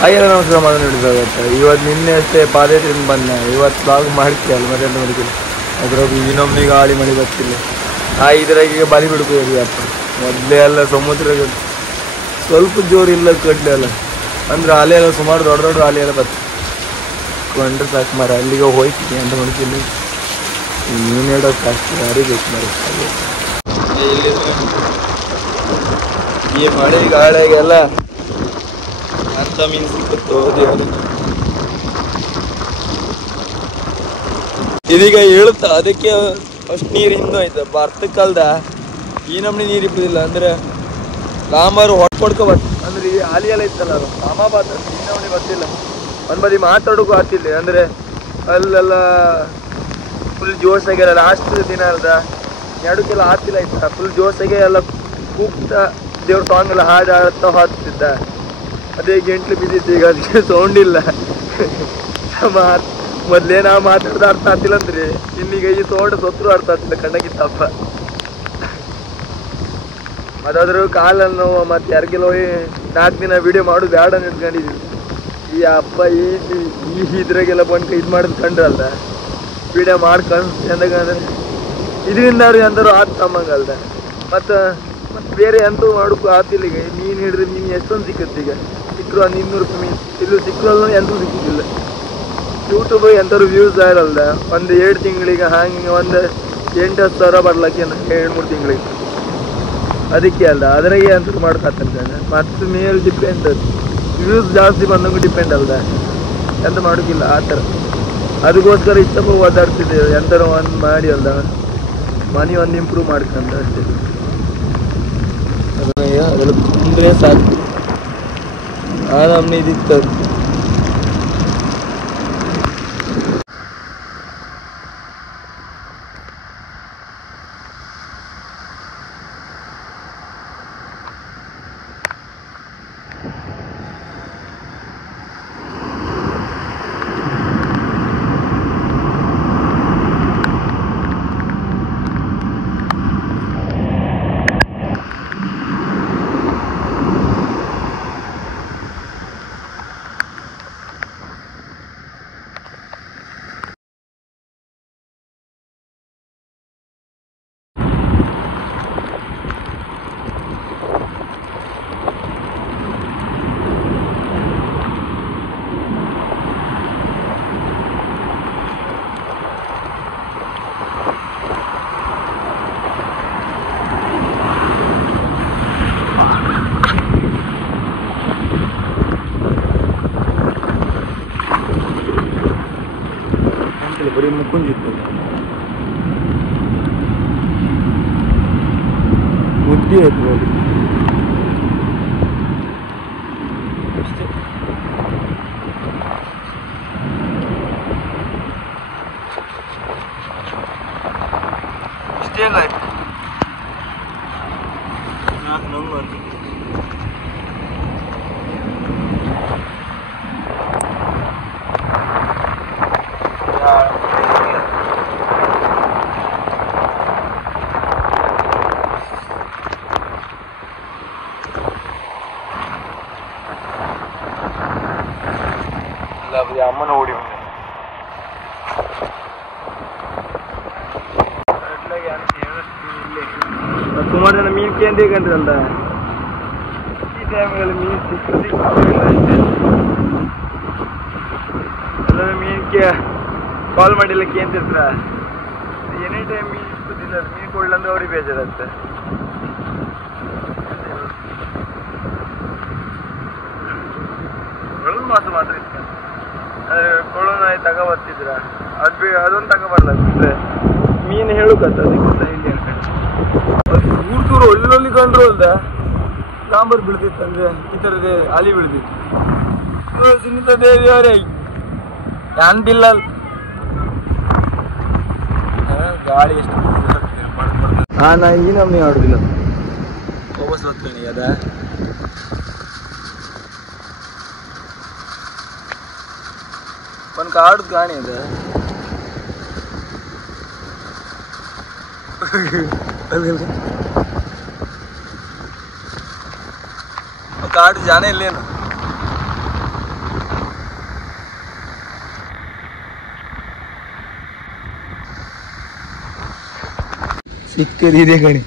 ಹಾಗೆಲ್ಲ ನಮಸ್ಕಾರ ಮಾಡೋಣ ಹಿಡಿದಾಗತ್ತೆ. ಇವತ್ತು ನಿನ್ನೆ ಅಷ್ಟೇ ಪಾದಯಾತ್ರೆಯಿಂದ ಬಂದೆ. ಇವತ್ತು ಬ್ಲಾಗ್ ಮಾಡ್ತೀಯಲ್ಲ ಮತ್ತೆ ನೋಡಿದ್ದೀನಿ. ಅದ್ರಾಗ ಇನ್ನೊಮ್ಮೆ ಗಾಳಿ ಮಳೆ ಬರ್ತಿಲ್ಲ. ಇದ್ರಾಗ ಬಲಿ ಬಿಡ್ಕೋರಿ ಅಪ್ಪ. ಮೊದಲೇ ಎಲ್ಲ ಸಮುದ್ರ ಸ್ವಲ್ಪ ಜೋರಿಲ್ಲ ಕಡ್ಲೆ ಎಲ್ಲ ಅಂದ್ರೆ ಅಲೆ ಎಲ್ಲ ಸುಮಾರು ದೊಡ್ಡ ದೊಡ್ಡ ಅಲೆ ಎಲ್ಲ ಬರ್ತದೆ. ಕೊಂಡ್ರೆ ಸಾಕು ಮರ ಅಲ್ಲಿಗೆ ಹೋಯ್ತೀನಿ ಅಂತ ನೋಡ್ತೀನಿ. ನೀನು ಹೇಳೋದು ಕಷ್ಟ ಯಾರಿಗೆ ಬೇಕು ಮರ. ಈ ಮಳೆ ಗಾಳಿಗೆಲ್ಲ ಅಂತ ಮೀನು ಸಿಕ್ಕುತ್ತೋ ದೇವರು. ಇದೀಗ ಹೇಳುತ್ತಾ ಅದಕ್ಕೆ ಅಷ್ಟು ನೀರು ಹಿಂದೆ ಆಯ್ತು. ಬರ್ತಕ್ಕಲ್ದ ಈ ನಮ್ನಿ ನೀರು ಇಪ್ಪದಿಲ್ಲ ಅಂದ್ರೆ ಕಾಮಾರು ಹೊಟ್ಕೊಡ್ಕೊಬಾರ್ದು. ಅಂದ್ರೆ ಈ ಹಾಲಿ ಎಲ್ಲ ಇತ್ತಲ್ಲ ಅದು ಕಾಮಾಬಾರ್ದು. ಈ ನಮ್ನಿ ಗೊತ್ತಿಲ್ಲ. ಒಂದು ಬದಿ ಮಾತಾಡೋಕ್ಕೂ ಆಗ್ತಿಲ್ಲ. ಅಂದರೆ ಅಲ್ಲೆಲ್ಲ ಫುಲ್ ಜೋಸಾಗ್ಯಾರ. ಲಾಸ್ಟ್ ದಿನ ಅಲ್ದ ಎರಡಕ್ಕೆಲ್ಲ ಆಗ್ತಿಲ್ಲ ಆಯ್ತಾ. ಫುಲ್ ಜೋಸಾಗೆ ಎಲ್ಲ ಕೂಗ್ತಾ ದೇವ್ರ ಸಾಂಗ್ ಎಲ್ಲ ಹಾಡು ಹಾಡ್ತಾ ಹಾಡ್ತಿದ್ದ. ಅದೇ ಗಂಟ್ಲು ಬಿದ್ದಿತ್ತು. ಈಗ ಅದಕ್ಕೆ ಸೌಂಡ್ ಇಲ್ಲ. ಮೊದಲೇ ನಾವು ಮಾತಾಡ್ದ ಅರ್ಥ ಆಗ್ತಿಲ್ಲ ಅಂದ್ರಿ ಇನ್ನೀಗ ಈ ಸೌಂಡ್ ಸೊತ್ತರು ಅರ್ಥ ಆಗ್ತಿಲ್ಲ ಕಣ್ಣಗಿತ್ತಪ್ಪ. ಅದಾದ್ರೂ ಕಾಲಲ್ಲಿ ನೋವು ಮತ್ತೆ ಯಾರಿಗೆಲ್ಲ ಹೋಗಿ 4 ದಿನ ವಿಡಿಯೋ ಮಾಡೋದು ಬೇಡ ನಿಂತ್ಕೊಂಡಿದ್ದೀವಿ. ಈ ಅಪ್ಪ ಈ ಇದ್ರಾಗೆಲ್ಲ ಬಂದು ಇದು ಮಾಡೋದು ಕಂಡ್ರಲ್ದ ವಿಡಿಯೋ ಮಾಡ್ಕೊಂಡು ಎಂದಾಗ ಅಂದ್ರೆ ಇದರಿಂದ ಅವ್ರು ಎಂದರು ಆತಮ್ಮಂಗಲ್ದ. ಮತ್ತು ಬೇರೆ ಎಂತೂ ಮಾಡೋಕ್ಕೂ ಆಗ್ತಿಲ್ಲ. ಈಗ ಮೀನು ಹಿಡಿದ್ರೆ ಮೀನು ಎಷ್ಟೊಂದು ಸಿಕ್ಕುತ್ತೆ. ಈಗ ಸಿಕ್ಕರು 200 ರೂಪಾಯಿ ಮೀನು ಇಲ್ಲೂ ಸಿಕ್ಕರಲ್ಲೂ ಎಂತೂ ಸಿಕ್ಕಿದ್ದಿಲ್ಲ. YouTube ಎಂಥವ್ರು views ಆಗಲ್ದ. ಒಂದು 2 ತಿಂಗಳಿಗೆ ಹಂಗೆ ಒಂದು 8-10 ಸಾವಿರ ಬರ್ಲಕ್ಕೆ 2-3 ತಿಂಗಳಿಗೆ. ಅದಕ್ಕೆ ಅಲ್ಲ ಅದ್ರಾಗೆ ಅಂತ ಮಾಡ್ಕೊತಂತಾನೆ. ಮತ್ತು ಮೇಲೆ ಡಿಪೆಂಡ್ ವ್ಯೂಸ್ ಜಾಸ್ತಿ ಬಂದಂಗೂ ಡಿಪೆಂಡ್ ಅಲ್ದ. ಎಂತ ಮಾಡೋಕ್ಕಿಲ್ಲ ಆ ಥರ. ಅದಕ್ಕೋಸ್ಕರ ಇಷ್ಟಪ್ಪ ಓದಾಡ್ತಿದ್ದೇವೆ. ಎಂಥರ ಒಂದು ಮಾಡಿ ಅಲ್ದ ಮನಿ ಒಂದು ಇಂಪ್ರೂವ್ ಮಾಡ್ಕೊಂಡ ಅಷ್ಟೇ. ಅದೆಲ್ಲ ಅಂದರೆ ಸಾಕು. ಆ ನಮ್ನಿ ಇದಿತ್ತು. ಬರೀ ಮುಕ್ಕುಂಜಿತ್ತು ಬುದ್ಧಿ ಆಯ್ತು ನೋಡಿ ಅಷ್ಟೇ. ಇಷ್ಟೇ ಆಯ್ತು. ನಂಗೆ ಅಂತ ಅಮ್ಮನ ಓಡಿ ಸುಮಾರು ಜನ ಮೀನು ಕೇಂದ್ರ ಕಂಡ್ರಲ್ಲ. ಈ ಟೈಮ್ಗಳಲ್ಲಿ ಮೀನು ಎಲ್ಲ ಮೀನ್ಗೆ ಕಾಲ್ ಮಾಡಿಲ್ಲ ಕೇಂದ್ರ ಎನಿ ಟೈಮ್ ಮೀನು ಸಿಕ್ಕುದಿಲ್ಲ. ಮೀನು ಕೊಡ್ಲಂದ್ರೆ ಅವ್ರಿಗೆ ಬೇಜಾರತ್ತೆ. ಮಾತು ಮಾತ್ರ ಇಷ್ಟ. ಕೊಳೋನ ತಗೊಬರ್ತಿದ್ರ ಅದೊಂದು ತಗೊಬರ್ಲ ಬಿಟ್ರೆ ಮೀನು ಹೇಳುಕತ್ತ ಅದಕ್ಕೆ ಇಲ್ಲಿ ಅನ್ಕೊಂಡು ಊರು ಒಳ್ಳೆ ಕಂಡ್ರು ಅಲ್ದ ಸಾಂಬಾರು ಬೀಳ್ತಿತ್ತು. ಅಂದ್ರೆ ಈ ಥರದೇ ಅಲಿ ಬೀಳ್ತಿತ್ತು. ಸುನೀತಾ ದೇವಿ ಅವರೇ ಅಂತಿಲ್ಲ ಗಾಳಿ ಎಷ್ಟು ನಾ ಈ ನಮ್ನಿ ಆಡುದಿಲ್ಲ. ವಾಪಸ್ ಬರ್ತೀನಿ ಅದ ಒಂದು ಕಾಡು ಗಾಣಿ ಇದೆ. ಕಾಡು ಜಾನೆ ಇಲ್ಲೇನು ಸಿಕ್ಕದಿದೆ ಕಣಿ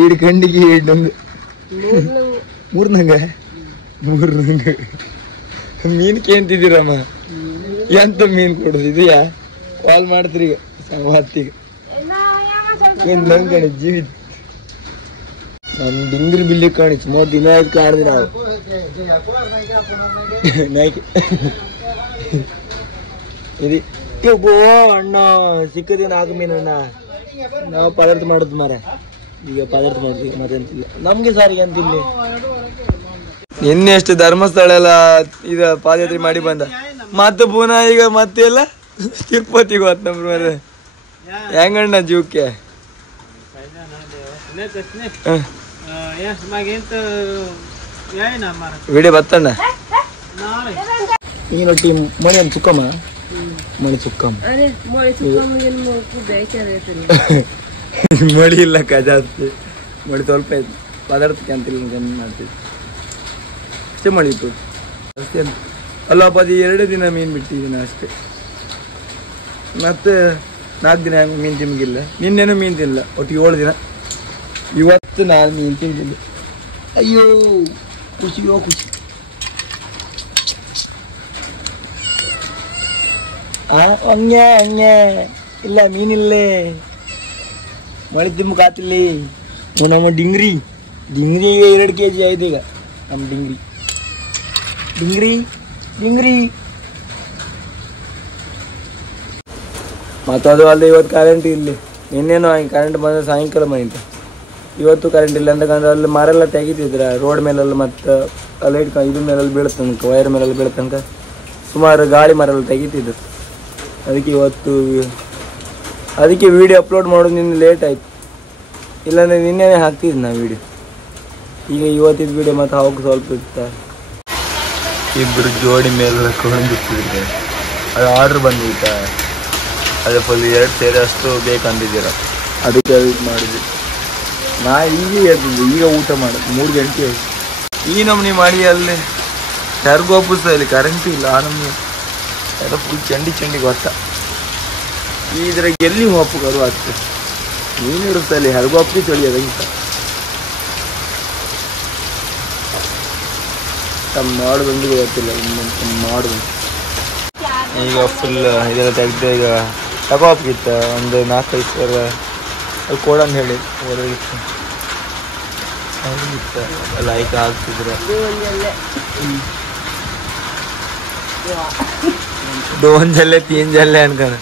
ಈಡ್ ಕಂಡಿಗೆ ಈಡ್ ನಂಗೆ ಮೂರ್ನಂಗ ಮೀನ್ ಕೇಂತಿದ್ದೀರಮ್ಮ ಎಂತ ಮೀನ್ ಕೊಡುದು ಇದೆಯಾ ಕಾಲ್ ಮಾಡ್ತೀರಿ ಈಗ ಹತ್ತಿಗೆ ನಂಗೆ ಕಣಿ ಜೀವಿತ ನಮ್ ಡಿಂಗ್ರಿ ಬಿಲ್ಲಿ ಕಾಣಿ ಸುಮಾರು ದಿನ ಆಯ್ತು ಕಾಣಿದ್ವಿ ನಾವು ಇದೋ ಅಣ್ಣ ಸಿಕ್ಕದೆ ನಾಲ್ಕು ಮೀನಣ್ಣ ನಾವು ಪದಾರ್ಥ ಮಾಡುದು ಮಾರ ಈಗ ಪದಾರ್ಥ ಮಾಡ್ತೀವಿ ಮತ್ತೆಂತಿಲ್ಲ ನಮ್ಗೆ ಸಾರಿಗೆ ಅಂತಿಲ್ಲ ಇನ್ನೆಷ್ಟು ಧರ್ಮಸ್ಥಳ ಎಲ್ಲ ಈಗ ಪಾದಯಾತ್ರೆ ಮಾಡಿ ಬಂದ ಮತ್ತೆ ಪುನಃ ಈಗ ಮತ್ತೆ ಎಲ್ಲ ತಿರುಪತಿಗೆ ಹೋತ್ ನಮ್ರ ಮೇಲೆ ಹೆಂಗಣ್ಣ ಜೀವಕ್ಕೆ ವಿಡಿಯೋ ಬತ್ತಣ್ಣ ಈಗಿನೊಟ್ಟಿ ಮಣಿ ಒಂದು ಸುಕ್ಕಮ್ಮ ಮಣಿ ಸುಕ್ಕಮ್ಮ ಮಳಿ ಇಲ್ಲಕ್ಕ ಜಾಸ್ತಿ ಮಳಿ ಸ್ವಲ್ಪ ಆಯ್ತು ಪದಾರ್ಥಕ್ಕೆ ಅಂತಿಲ್ಲ ಕಮ್ಮಿ ಮಾಡ್ತೀವಿ ಅಷ್ಟೇ ಮಳಿ ಇತ್ತು ಅಷ್ಟೇ ಅಲ್ಲಪ್ಪ ಅದು 2 ದಿನ ಮೀನು ಬಿಟ್ಟಿದ್ದೀನಿ ಅಷ್ಟೇ ಮತ್ತೆ 4 ದಿನ ಮೀನು ತಿಮ್ಗಿಲ್ಲ ನಿನ್ನೇನು ಮೀನು ತಿನ್ನಲ್ಲ ಒಟ್ಟು 7 ದಿನ ಇವತ್ತು ನಾನು ಮೀನು ತಿಂದಿಲ್ಲ ಅಯ್ಯೋ ಖುಷಿಯೋ ಖುಷಿ ಹಂಗೆ ಹಂಗೆ ಇಲ್ಲ ಮೀನಿಲ್ಲೇ ಮಳೆ ತುಂಬ ಕಾತಿಲ್ಲಿ ನಮ್ಮ ಡಿಂಗ್ರಿ 2 kg ಆಯ್ತು ಈಗ ನಮ್ಮ ಡಿಂಗ್ರಿ ಮತ್ತದು ಅಲ್ಲದೆ ಇವತ್ತು ಕರೆಂಟ್ ಇಲ್ಲಿ ನಿನ್ನೇನು ಕರೆಂಟ್ ಬಂದರೆ ಸಾಯಂಕಾಲ ಬಂದಿತ್ತು ಇವತ್ತು ಕರೆಂಟ್ ಇಲ್ಲ ಅಂತಂದ್ರೆ ಅಲ್ಲಿ ಮರೆಲ್ಲ ತೆಗಿತಿದ್ರ ರೋಡ್ ಮೇಲೆಲ್ಲ ಮತ್ತು ಲೈಟ್ ಇದ್ರ ಮೇಲೆಲ್ಲ ಬೀಳುತ್ತೆ ತನಕ ವೈರ್ ಮೇಲೆಲ್ಲ ಬೀಳುತ್ತೆ ತನಕ ಸುಮಾರು ಗಾಳಿ ಮರೆಲ್ಲ ತೆಗಿತಿದ್ರು ಅದಕ್ಕೆ ವಿಡಿಯೋ ಅಪ್ಲೋಡ್ ಮಾಡೋದು ನಿನ್ನೆ ಲೇಟ್ ಆಯ್ತು ಇಲ್ಲಾಂದರೆ ನಿನ್ನೆನೇ ಹಾಕ್ತಿದ್ದೆ ನಾ ವಿಡಿಯೋ ಈಗ ಇವತ್ತಿದ್ದು ವಿಡಿಯೋ ಮತ್ತು ಅವಾಗ ಸ್ವಲ್ಪ ಇರ್ತಾ ಇಬ್ಬರು ಜೋಡಿ ಮೇಲೆ ಕೊಂಡಿರ್ತಿದ್ರೆ ಅದು ಆರ್ಡ್ರ್ ಬಂದಿತ್ತ ಅದೇ ಫುಲ್ 2 ಸೇರಿ ಅಷ್ಟು ಬೇಕಂದಿದ್ದೀರ ಅದಕ್ಕೆ ಇದು ಮಾಡಿದ್ವಿ ನಾ ಈಗ ಹೇಳ್ತಿದ್ದೆ ಈಗ ಊಟ ಮಾಡೋದು 3 ಗಂಟೆ ಆಯ್ತು ಈ ನಮ್ನಿ ಮಾಡಿ ಅಲ್ಲಿ ಯಾರಿಗೂ ಒಪ್ಪಿಸ್ತಾ ಇಲ್ಲಿ ಕರೆಂಟ್ ಇಲ್ಲ ಆ ನಮ್ನಿ ಎಲ್ಲ ಫುಲ್ ಚಂಡಿ ಗೊತ್ತ ಇದ್ರಾಗ ಎಲ್ಲಿ ಒಪ್ಪುಗಾರು ಆಗ್ತದೆ ನೀನು ಇರುತ್ತೆ ಅಲ್ಲಿ ಯಾರಿಗೂ ಒಪ್ಪಿ ಚಳಿ ಅದಂತ ಮಾಡೋದಂದು ಗೊತ್ತಿಲ್ಲ ಮಾಡೋದು ಈಗ ಫುಲ್ ಇದೆಲ್ಲ ತೆಗ್ದು ಈಗ ತಗೋಪ್ಗಿತ್ತ ಒಂದು 4-5 ಸಾವಿರ ಅದು ಕೊಡಂತ ಹೇಳಿ ಹೊರಗಿತ್ತು ಆಗಿತ್ತು ಲೈಕ್ ಆಗ್ತಿದ್ರೆ 2 ಜಲ್ಲೆ 3 ಜಲ್ಲೆ ಅನ್ಕೊಂಡು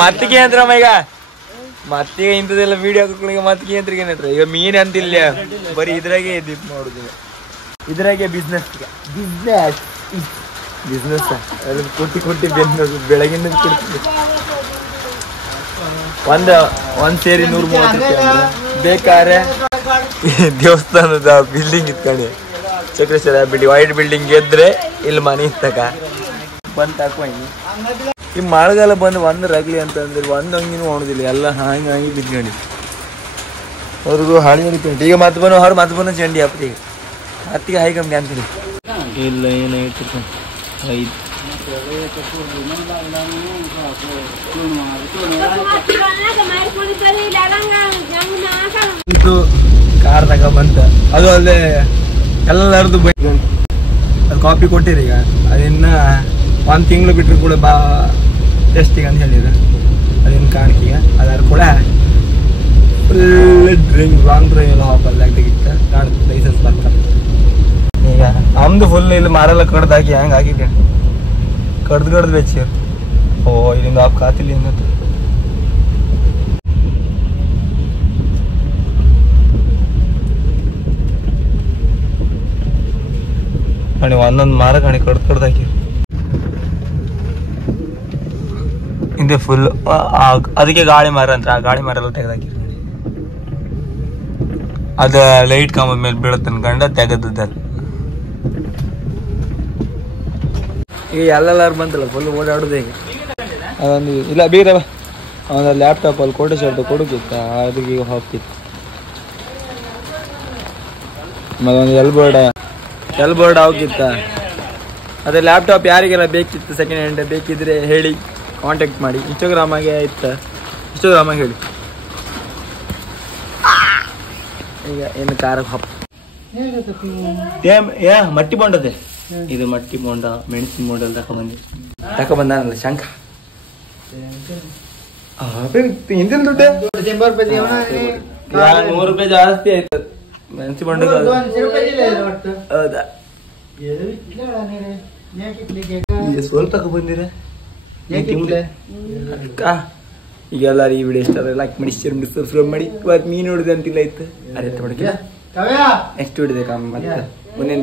ಮತ್ತಿಗೆ ಅಂತ್ರಮ್ಮ ಈಗ ಮತ್ತಿಗೆ ಇಂಥದೆಲ್ಲ ವೀಡಿಯೋ ಹಾಕೋಗಳಿಗೆ ಮತ್ತಿಗೆ ಅಂತ್ರಿಗೆ ಏನಂದ್ರೆ ಈಗ ಮೀನು ಅಂತಿಲ್ಲ ಬರೀ ಇದ್ರಾಗೆ ದಿಪ್ ಮಾಡೋದು ಇದ್ರಾಗೆ ಬಿಸ್ನೆಸ್ ಅದು ಕೊಟ್ಟಿ ಬೆನ್ನೋದು ಬೆಳಗಿನ ಕೊಡ್ತೀವಿ ಒಂದ್ ಸೇರಿ 130 ಬೇಕಾದ್ರೆ ದೇವಸ್ಥಾನದ ಬಿಲ್ಡಿಂಗ್ ಇತ್ಕೊಂಡು ಚಕ್ರೇಶ್ವರ ಬಿಲ್ಡಿಂಗ್ ವೈಟ್ ಬಿಲ್ಡಿಂಗ್ ಗೆದ್ರೆ ಇಲ್ಲಿ ಮನೆ ಇತ್ತಕ ಬಂದು ಹಾಕುವ ಈ ಮಳೆಗಾಲ ಬಂದು ಒಂದು ರಗ್ಲಿ ಅಂತಂದ್ರೆ ಒಂದು ಹಂಗಿನೂ ಮಾಡೋದಿಲ್ಲ ಎಲ್ಲ ಹಾಂಗಿ ಬಿದ್ಕೊಂಡು ಅವ್ರಿಗೂ ಹಾಳಿ ಹೊಡಿಕೊಂಡು ಈಗ ಮತ್ತೆ ಬಂದು ಅವ್ರು ಮತ್ತೆ ಬಂದು ಚಂಡಿ ಅಪ್ಪರಿಗೆ ಹತ್ತಿಗೆ ಹಾಯಿ ಕಮ್ಮಿ ಅಂತೀನಿ ಇಲ್ಲ ಏನಾಯ್ತು 5 ಕಾರ್ದಾಗ ಬಂತ ಅದು ಅಲ್ಲೇ ಎಲ್ಲರದು ಬೈಕ್ ಅದು ಕಾಪಿ ಕೊಟ್ಟಿರಿ ಈಗ ಅದಿನ್ನ 1 ತಿಂಗಳು ಬಿಟ್ಟರು ಕೂಡ ಟೆಸ್ಟಿಗೆ ಅಂತ ಹೇಳಿದ್ರು ಅದಿನ್ನ ಕಾಣಿಕೆಗ ಅದಾದ್ರು ಕೂಡ ಫುಲ್ ಲಾಂಗ್ ಡ್ರೈವ್ ಎಲ್ಲ ಹಾಕಲ್ಲ ತೆಗಿತ್ತ ಕಾಣುತ್ತೆ ಲೈಸೆನ್ಸ್ ಬರ್ತಾರೆ ಈಗ ನಮ್ದು ಫುಲ್ ಇಲ್ಲಿ ಮಾರೆಲ್ಲ ಕಡ್ದಾಕಿ ಹೆಂಗೆ ಹಾಕಿದ್ದೆ ಕಡ್ದು ಬೆಚ್ಚಿ ಓ ಇಲ್ಲಿಂದ ಆಪ್ ಕಾತಿಲ್ಲ ಇನ್ನತ್ತು ಕಣಿ ಒಂದೊಂದು ಮಾರ ಕಣಿ ಕಡ್ದು ಹಾಕಿ ಹಿಂದೆ ಫುಲ್ ಅದಕ್ಕೆ ಗಾಳಿ ಮರ ಅಂತ ಆ ಗಾಳಿ ಮರ ಎಲ್ಲ ತೆಗೆದಾಕಿ ಅದ ಲೈಟ್ ಕಂಬದ ಮೇಲೆ ಬೀಳತ್ತೆ ಅನ್ಕೊಂಡ ತೆಗೆದಲ್ಲ ಈಗ ಎಲ್ಲೆಲ್ಲಾರು ಬಂತಲ್ಲ ಫುಲ್ ಓಡಾಡೋದು ಈಗ ಅದೊಂದು ಇಲ್ಲ ಬೀರವ ಅವನ ಲ್ಯಾಪ್ಟಾಪ್ ಅಲ್ಲಿ ಕೋಟೇಶ್ವರದ ಕೊಡೋಕಿತ್ತ ಅದಕ್ಕೆ ಈಗ ಹೋಗ್ತಿತ್ತು ಮತ್ತೊಂದು ಎಲ್ಬೋರ್ಡ್ ಹೋಗಿತ್ತ ಅದೇ ಲ್ಯಾಪ್ಟಾಪ್ ಯಾರಿಗೆಲ್ಲ ಬೇಕಿತ್ತು ಸೆಕೆಂಡ್ ಹ್ಯಾಂಡ್ ಬೇಕಿದ್ರೆ ಹೇಳಿ ಕಾಂಟ್ಯಾಕ್ಟ್ ಮಾಡಿ ಇನ್ಸ್ಟಾಗ್ರಾಮಾಗೆ ಇತ್ತ ಇನ್ಸ್ಟಾಗ್ರಾಮಾಗೆ ಹೇಳಿ ಈಗ ಏನು ಖಾರ ಹಪ್ಪ ಮಟ್ಟಿ ಬೋಂಡದೆ ಇದು ಮಟ್ಟಿ ಬೋಂಡ ಮೆಣಸಿನ ಬೋಂಡ ಎಲ್ಲ ತಕೊಂಬಂದಾನಲ್ಲ ಶಂಖ ಹಿಂದಿನ ದುಡ್ಡು 100 ರೂಪಾಯಿ ಜಾಸ್ತಿ ಆಯ್ತು ಮೆಣಸಿ ಬೋಂಡ ಹೌದಾ ಸ್ವಲ್ಪ ತಕೊಂಡ್ಬಂದಿರ ಈಗ ಎಲ್ಲರೂ ಈ ವಿಡಿಯೋ ಇಷ್ಟ ಲೈಕ್ ಮಾಡಿ ಶೇರ್ ಮಾಡಿ ಸಬ್ಸ್ಕ್ರೈಬ್ ಮಾಡಿ ಇವತ್ತು ಮೀನು ಹೊಡೆದು ಅಂತಿಲ್ಲ ಆಯ್ತು ಅದೇ ನೆಕ್ಸ್ಟ್ ವಿಡಿಯೋದ ಮತ್ತೆ ಮುಂದಿನ